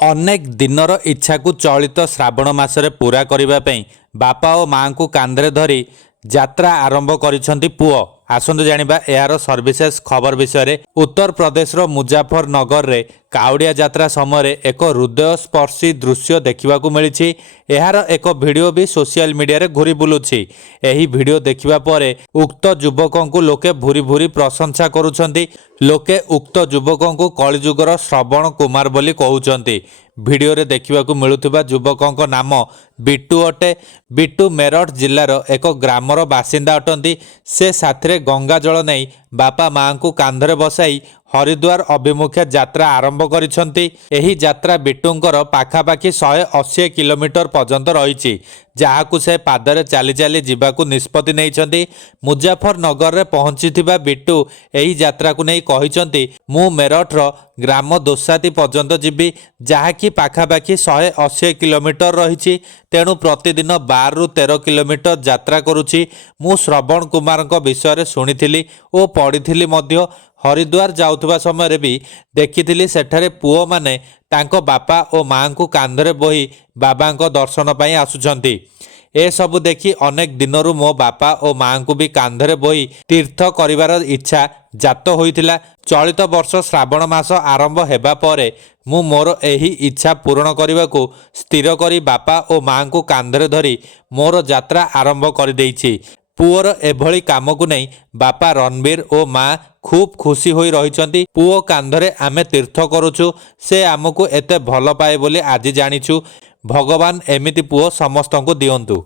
ଅନେକ ଦିନର ଇଚ୍ଛାକୁ ଚଳିତ ଶ୍ରାବଣ ମାସରେ ପୂରା କରିବା ପାଇଁ ବାପା ଓ ମାଆଙ୍କୁ କାନ୍ଧରେ ଧରି ଯାତ୍ରା ଆରମ୍ଭ କରିଛନ୍ତି ପୁଅ। ଆସନ୍ତୁ ଜାଣିବା ଏହାର ସର୍ବିଶେଷ ଖବର ବିଷୟରେ। ଉତ୍ତରପ୍ରଦେଶର ମୁଜାଫରନଗରରେ କାଉଡ଼ିଆ ଯାତ୍ରା ସମୟରେ ଏକ ହୃଦୟସ୍ପର୍ଶୀ ଦୃଶ୍ୟ ଦେଖିବାକୁ ମିଳିଛି। ଏହାର ଏକ ଭିଡ଼ିଓ ବି ସୋସିଆଲ ମିଡ଼ିଆରେ ଘୁରି ବୁଲୁଛି। ଏହି ଭିଡ଼ିଓ ଦେଖିବା ପରେ ଉକ୍ତ ଯୁବକଙ୍କୁ ଲୋକେ ଭୁରି ଭୁରି ପ୍ରଶଂସା କରୁଛନ୍ତି। ଲୋକେ ଉକ୍ତ ଯୁବକଙ୍କୁ କଳିଯୁଗର ଶ୍ରବଣ କୁମାର ବୋଲି କହୁଛନ୍ତି। ଭିଡ଼ିଓରେ ଦେଖିବାକୁ ମିଳୁଥିବା ଯୁବକଙ୍କ ନାମ ବିଟୁ ଅଟେ। ବିଟୁ ମେରଠ ଜିଲ୍ଲାର ଏକ ଗ୍ରାମର ବାସିନ୍ଦା ଅଟନ୍ତି। ସେ ସାଥିରେ ଗଙ୍ଗା ଜଳ ନେଇ ବାପା ମାଆଙ୍କୁ କାନ୍ଧରେ ବସାଇ ହରିଦ୍ୱାର ଅଭିମୁଖେ ଯାତ୍ରା ଆରମ୍ଭ କରିଛନ୍ତି। ଏହି ଯାତ୍ରା ବିଟୁଙ୍କର ପାଖାପାଖି 180 କିଲୋମିଟର ପର୍ଯ୍ୟନ୍ତ ରହିଛି, ଯାହାକୁ ସେ ପାଦରେ ଚାଲି ଚାଲି ଯିବାକୁ ନିଷ୍ପତ୍ତି ନେଇଛନ୍ତି। ମୁଜାଫରନଗରରେ ପହଞ୍ଚିଥିବା ବିଟୁ ଏହି ଯାତ୍ରାକୁ ନେଇ କହିଛନ୍ତି, ମୁଁ ମେରଠର ଗ୍ରାମ ଦୋସାତି ପର୍ଯ୍ୟନ୍ତ ଯିବି, ଯାହାକି ପାଖାପାଖି 180 କିଲୋମିଟର ରହିଛି। ତେଣୁ ପ୍ରତିଦିନ 12ରୁ 13 କିଲୋମିଟର ଯାତ୍ରା କରୁଛି। ମୁଁ ଶ୍ରବଣ କୁମାରଙ୍କ ବିଷୟରେ ଶୁଣିଥିଲି ଓ ପଢ଼ିଥିଲି ମଧ୍ୟ। ହରିଦ୍ୱାର ଯାଉଥିବା ସମୟରେ ବି ଦେଖିଥିଲି ସେଠାରେ ପୁଅମାନେ ତାଙ୍କ ବାପା ଓ ମାଆଙ୍କୁ କାନ୍ଧରେ ବୋହି ବାବାଙ୍କ ଦର୍ଶନ ପାଇଁ ଆସୁଛନ୍ତି। ଏସବୁ ଦେଖି ଅନେକ ଦିନରୁ ମୋ ବାପା ଓ ମାଆଙ୍କୁ ବି କାନ୍ଧରେ ବୋହି ତୀର୍ଥ କରିବାର ଇଚ୍ଛା ଜାତ ହୋଇଥିଲା। ଚଳିତ ବର୍ଷ ଶ୍ରାବଣ ମାସ ଆରମ୍ଭ ହେବା ପରେ ମୁଁ ମୋର ଏହି ଇଚ୍ଛା ପୂରଣ କରିବାକୁ ସ୍ଥିର କରି ବାପା ଓ ମାଆଙ୍କୁ କାନ୍ଧରେ ଧରି ମୋର ଯାତ୍ରା ଆରମ୍ଭ କରିଦେଇଛି। ପୁଅର ଏଭଳି କାମକୁ ନେଇ ବାପା ରଣବୀର ଓ ମାଆ ଖୁବ୍ ଖୁସି ହୋଇ ରହିଛନ୍ତି। ପୁଅ କାନ୍ଧରେ ଆମେ ତୀର୍ଥ କରୁଛୁ, ସେ ଆମକୁ ଏତେ ଭଲ ପାଏ ବୋଲି ଆଜି ଜାଣିଛୁ। ଭଗବାନ ଏମିତି ପୁଅ ସମସ୍ତଙ୍କୁ ଦିଅନ୍ତୁ।